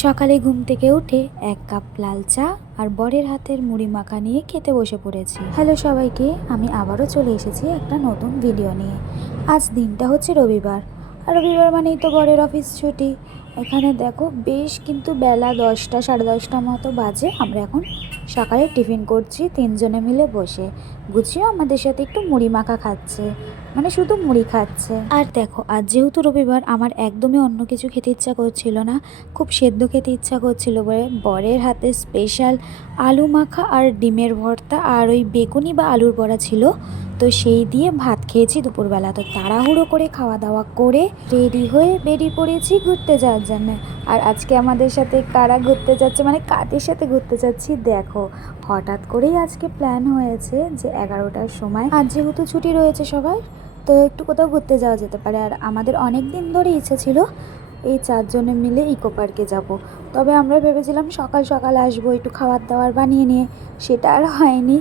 সকালে ঘুম থেকে উঠে এক কাপ লাল চা আর বরের হাতের মুড়ি মাখা নিয়ে খেতে বসে পড়েছি। হ্যালো সবাইকে, আমি আবারও চলে এসেছি একটা নতুন ভিডিও নিয়ে। আজ দিনটা হচ্ছে রবিবার, আর রবিবার মানেই তো বরের অফিস ছুটি। এখানে দেখো বেশ কিন্তু বেলা 10টা সাড়ে 10টার মতো বাজে। আমরা এখন সকালে টিফিন করছি তিনজনে মিলে বসে। গুছিও আমাদের সাথে একটু মুড়ি মাখা খাচ্ছে, মানে শুধু মুড়ি খাচ্ছে। আর দেখো আজ যেহেতু রবিবার, আমার একদমই অন্য কিছু খেতে ইচ্ছা করছিল না, খুব সেদ্ধ খেতে ইচ্ছা করছিল বলে বরের হাতে স্পেশাল আলু মাখা আর ডিমের ভর্তা আর ওই বেগুনি বা আলুর বড়া ছিল, তো সেই দিয়ে ভাত খেয়েছি দুপুরবেলা। তো তাড়াহুড়ো করে খাওয়া দাওয়া করে রেডি হয়ে বেরিয়ে পড়েছি ঘুরতে যাওয়ার জন্য। আর আজকে আমাদের সাথে কারা ঘুরতে যাচ্ছে, মানে কাদের সাথে ঘুরতে যাচ্ছি দেখো। হঠাৎ করেই আজকে প্ল্যান হয়েছে যে 11টার সময়, আজ যেহেতু ছুটি রয়েছে সবাই, তো একটু কোথাও ঘুরতে যাওয়া যেতে পারে। আর আমাদের অনেক দিন ধরে ইচ্ছে ছিল এই চারজনে মিলে ইকো পার্কে যাব। তবে আমরা ভেবেছিলাম সকাল সকাল আসবো একটু খাবার দাবার বানিয়ে নিয়ে, সেটা আর হয়নি।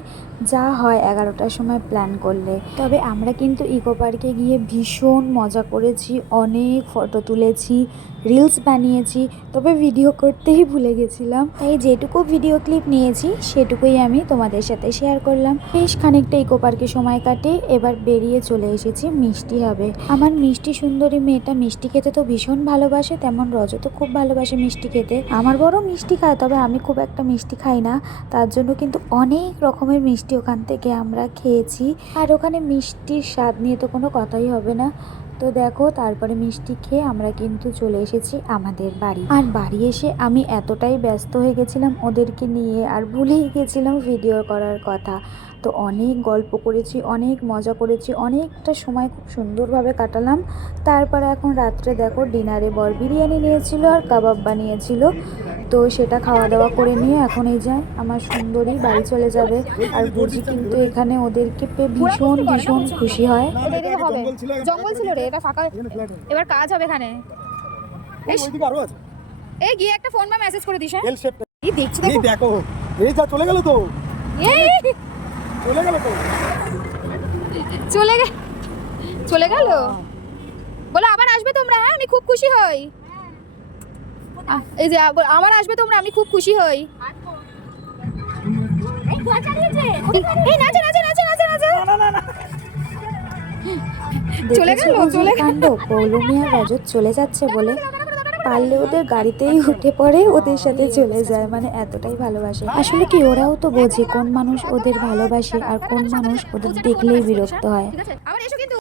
যা হয় 11টার সময় প্ল্যান করলে। তবে আমরা কিন্তু ইকো পার্কে গিয়ে ভীষণ মজা করেছি, অনেক ফটো তুলেছি, রিলস বানিয়েছি, তবে ভিডিও করতেই ভুলে গেছিলাম। তাই যেটুকু ভিডিও ক্লিপ নিয়েছি সেটুকুই আমি তোমাদের সাথে শেয়ার করলাম। বেশ খানিকটা ইকো পার্কে সময় কাটে এবার বেরিয়ে চলে এসেছি মিষ্টি হবে। আমার মিষ্টি সুন্দরী মেয়েটা মিষ্টি খেতে তো ভীষণ ভালোবাসে, তেমন রজ তো খুব ভালোবাসে মিষ্টি খেতে। আমার বড় মিষ্টি খায়, তবে আমি খুব একটা মিষ্টি খাই না, তার জন্য কিন্তু অনেক রকমের মিষ্টি ওখান থেকে আমরা খেয়েছি। আর ওখানে মিষ্টির স্বাদ নিয়ে তো কোনো কথাই হবে না। তো দেখো তারপরে মিষ্টি খেয়ে আমরা কিন্তু চলে এসেছি আমাদের বাড়ি। আর বাড়ি এসে আমি এতটাই ব্যস্ত হয়ে গেছিলাম ওদেরকে নিয়ে, আর ভুলেই গেছিলাম ভিডিও করার কথা। তো অনেক গল্প করেছি, অনেক মজা করেছি, অনেকটা সময় খুব সুন্দরভাবে কাটালাম। তারপরে এখন রাত্রে দেখো ডিনারে বর বিরিয়ানি নিয়েছিল আর কাবাব বানিয়েছিল, তো সেটা খাওয়া দাওয়া করে নিয়ে এখন এই যায় আমার সুন্দরী বাড়ি চলে যাবে। আর বুঝি কিন্তু এখানে ওদেরকে পেয়ে ভীষণ ভীষণ খুশি হয়। জঙ্গল ছিল রে, এটা ফাঁকা, এবার কাজ হবে এখানে। এই গিয়ে একটা ফোন বা মেসেজ করে দিস। এই দেখছি দেখো, এই যা চলে গেল তো, এই চলে গেল তো, চলে গেল বলে আবার আসবে তোমরা। হ্যাঁ আমি খুব খুশি হই। এই যে আবার আসবে তোমরা, আমি খুব খুশি হই। এই নাচে নাচে নাচে নাচে নাচে চলে গেল, চলে কাণ্ড। পৌলমী আর রজত চলে যাচ্ছে বলে পারলে ওদের গাড়িতেই উঠে পড়ে ওদের সাথে চলে যায়, মানে এতটাই ভালোবাসে। আসলে কি ওরাও তো বোঝে কোন মানুষ ওদের ভালোবাসে আর কোন মানুষ ওদের দেখলেই বিরক্ত হয়। আবার এসো কিন্তু।